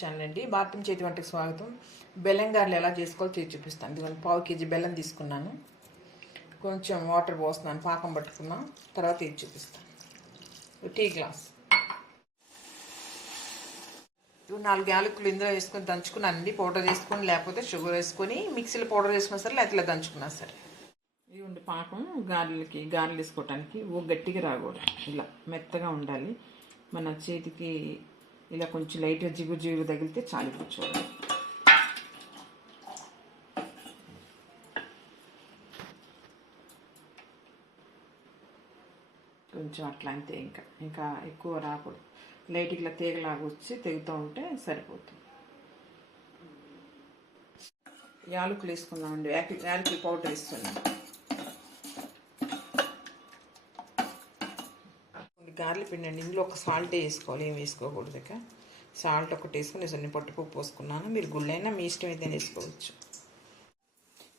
Channel అండి. భారతం చేతి వంటకి స్వాగతం. బెల్లం గారెలు ఎలా చేసుకోవాలో చూపిస్తాను. ఇదిగోండి, 1/2 కేజీ బెల్లం తీసుకున్నాను. కొంచెం వాటర్ పోస్తున్నాను, పాకం పట్టుకున్నాం. తర్వాత ఇది చూపిస్తాను. టీ గ్లాస్ 4 యాలకులు ఇందులో వేసుకొని దంచుకున్నానండి. పౌడర్ వేసుకొని, లేకపోతే షుగర్ వేసుకొని మిక్సీలో పౌడర్ వేసుకున్నా సరే, లేకపోతే ఇలా దంచుకున్నా సరే. ఇదిగోండి పాకం. గారెలు వేసుకోవటానికి గట్టిగా రాకూడదు, ఇలా మెత్తగా ఉండాలి. మన చేతికి ఇలా కొంచెం లైట్గా జిగురు తగిలితే చాలు. చూడండి, కొంచెం అట్లా అంతే. ఇంకా ఎక్కువ రాకూడదు. లైట్గా ఇలా తీగలాగా వచ్చి తెగుతూ ఉంటే సరిపోతుంది. యాలకులు వేసుకున్నామండి. యాలకులు పౌడర్ వేస్తున్నాం. గారెల పిండి అండి. ఇందులో ఒక సాల్ట్ వేసుకోవాలి, ఏం వేసుకోకూడదు. ఇక సాల్ట్ ఒకటి వేసుకుని కొన్ని పట్టుపప్పు పోసుకున్నాను. మీరు గుళ్ళైనా మీ ఇష్టం అయితే వేసుకోవచ్చు.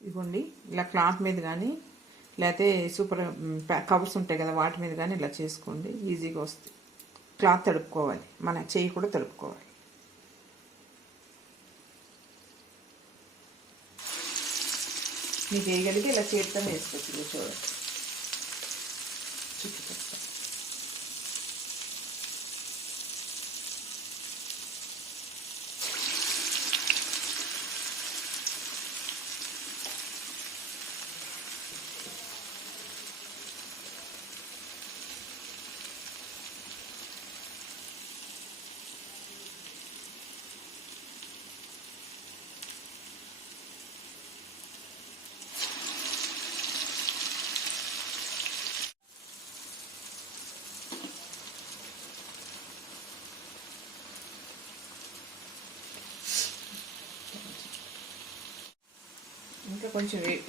ఇదిగోండి, ఇలా క్లాత్ మీద కానీ లేకపోతే సూపర్ కవర్స్ ఉంటాయి కదా, వాటి మీద కానీ ఇలా చేసుకోండి, ఈజీగా వస్తుంది. క్లాత్ తడుపుకోవాలి, మన చెయ్యి కూడా తడుపుకోవాలి. మీకు వేయగలిగితే ఇలా చేతితో వేసుకోవచ్చు. చూడండి, చుట్టూ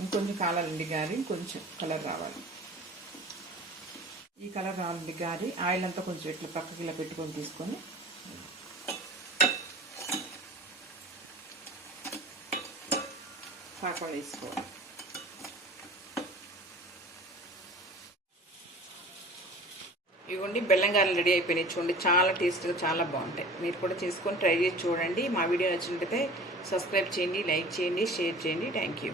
ఇంకొంచెం కాలాలండి గారి, ఇంకొంచెం కలర్ రావాలి. ఈ కలర్ రావాలండి గారి. ఆయిల్ అంతా కొంచెం ఇట్లా పక్కకి ఇలా పెట్టుకొని తీసుకొని పాకం వేసుకోవాలి. ఇవ్వండి, బెల్లం గారెలు రెడీ అయిపోయినాయి. చూడండి, చాలా టేస్ట్గా, చాలా బాగుంటాయి. మీరు కూడా చేసుకొని ట్రై చేసి చూడండి. మా వీడియో నచ్చినట్లయితే సబ్స్క్రైబ్ చేయండి, లైక్ చేయండి, షేర్ చేయండి. Thank you.